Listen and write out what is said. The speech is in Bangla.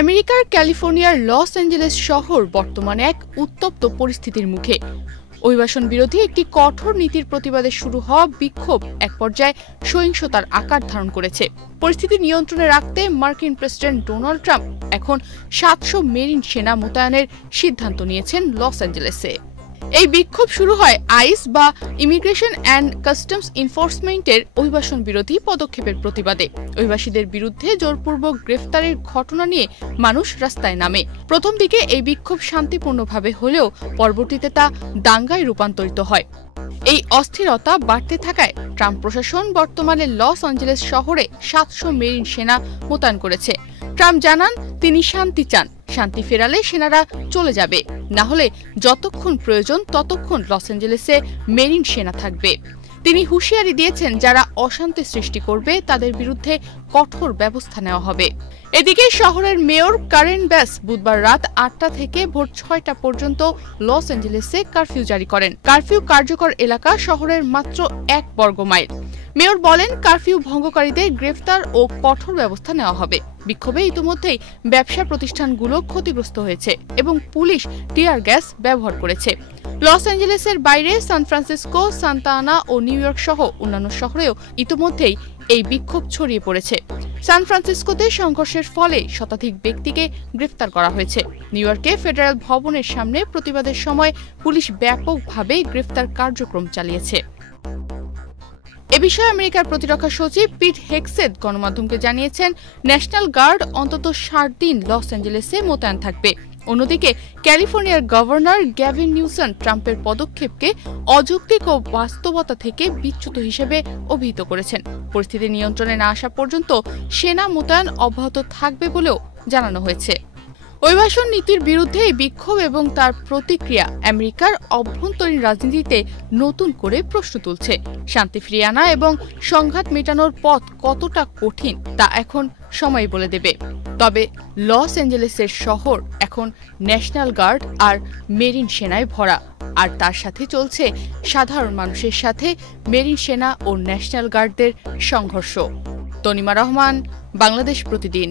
আমেরিকার ক্যালিফোর্নিয়ার লস অ্যাঞ্জেলেস শহর বর্তমানে এক উত্তপ্ত পরিস্থিতির মুখে। অভিবাসন বিরোধী একটি কঠোর নীতির প্রতিবাদে শুরু হওয়া বিক্ষোভ এক পর্যায়ে সহিংসতার আকার ধারণ করেছে। পরিস্থিতি নিয়ন্ত্রণে রাখতে মার্কিন প্রেসিডেন্ট ডোনাল্ড ট্রাম্প এখন ৭০০ মেরিন সেনা মোতায়েনের সিদ্ধান্ত নিয়েছেন লস অ্যাঞ্জেলেসে। এই বিক্ষোভ শুরু হয় আইস বা ইমিগ্রেশন অ্যান্ড কাস্টমস এনফোর্সমেন্টের অভিবাসন বিরোধী পদক্ষেপের প্রতিবাদে। অভিবাসীদের বিরুদ্ধে জোরপূর্বক গ্রেফতারের ঘটনা নিয়ে মানুষ রাস্তায় নামে। প্রথম দিকে এই বিক্ষোভ শান্তিপূর্ণভাবে হলেও পরবর্তীতে তা দাঙ্গায় রূপান্তরিত হয়। এই অস্থিরতা বাড়তে থাকায় ট্রাম্প প্রশাসন বর্তমানে লস অ্যাঞ্জেলেস শহরে ৭০০ মেরিন সেনা মোতায়েন করেছে। ট্রাম্প জানান তিনি শান্তি চান, শান্তি ফেরালে সেনারা চলে যাবে, না হলে যতক্ষণ প্রয়োজন ততক্ষণ লস অ্যাঞ্জেলেসে মেরিন সেনা থাকবে। তিনি হুঁশিয়ারি দিয়েছেন, যারা অশান্তি সৃষ্টি করবে তাদের বিরুদ্ধে কঠোর ব্যবস্থা নেওয়া হবে। এদিকে শহরের মেয়র কারেন বাস বুধবার রাত ৮টা থেকে ভোর ৬টা পর্যন্ত লস অ্যাঞ্জেলেসে কারফিউ জারি করেন। কারফিউ কার্যকর এলাকা শহরের মাত্র ১ বর্গ মাইল। মেয়র বলেন, কারফিউ ভঙ্গকারীদের গ্রেফতার ও কঠোর ব্যবস্থা নেওয়া হবে। বিক্ষোভে ইতিমধ্যেই ব্যবসা প্রতিষ্ঠানগুলো ক্ষতিগ্রস্ত হয়েছে এবং পুলিশ টিয়ার গ্যাস ব্যবহার করেছে। লস অ্যাঞ্জেলেসের বাইরে সান ফ্রান্সিসকো, সান্তা আনা ও নিউ ইয়র্ক সহ অন্যান্য শহরেও ইতিমধ্যেই এই বিক্ষোভ ছড়িয়ে পড়েছে। সান ফ্রান্সিসকোতে সংঘর্ষের ফলে শতাধিক ব্যক্তিকে গ্রেফতার করা হয়েছে। নিউ ইয়র্কে ফেডারেল ভবনের সামনে প্রতিবাদের সময় পুলিশ ব্যাপকভাবে গ্রেফতার কার্যক্রম চালিয়েছে। এ বিষয়ে আমেরিকার প্রতিরক্ষা সচিব পিট হেগসেথ গণমাধ্যমকে জানিয়েছেন, ন্যাশনাল গার্ড অন্তত ৬০ দিন লস অ্যাঞ্জেলেসে মোতায়েন থাকবে। অন্যদিকে ক্যালিফোর্নিয়ার গভর্নর গ্যাভিন নিউসন ট্রাম্পের পদক্ষেপকে অযৌক্তিক ও বাস্তবতা থেকে বিচ্যুত হিসেবে অভিহিত করেছেন। পরিস্থিতি নিয়ন্ত্রণে না আসা পর্যন্ত সেনা মোতায়েন অব্যাহত থাকবে বলেও জানানো হয়েছে। অভিবাসন নীতির বিরুদ্ধে এই বিক্ষোভ এবং তার প্রতিক্রিয়া আমেরিকার অভ্যন্তরীণ রাজনীতিতে নতুন করে প্রশ্ন তুলছে। শান্তি ফিরিয়ে আনা এবং সংঘাত মেটানোর পথ কতটা কঠিন তা এখন সময় বলে দেবে। তবে লস অ্যাঞ্জেলেসের শহর এখন ন্যাশনাল গার্ড আর মেরিন সেনায় ভরা, আর তার সাথে চলছে সাধারণ মানুষের সাথে মেরিন সেনা ও ন্যাশনাল গার্ডদের সংঘর্ষ। তনিমা রহমান, বাংলাদেশ প্রতিদিন।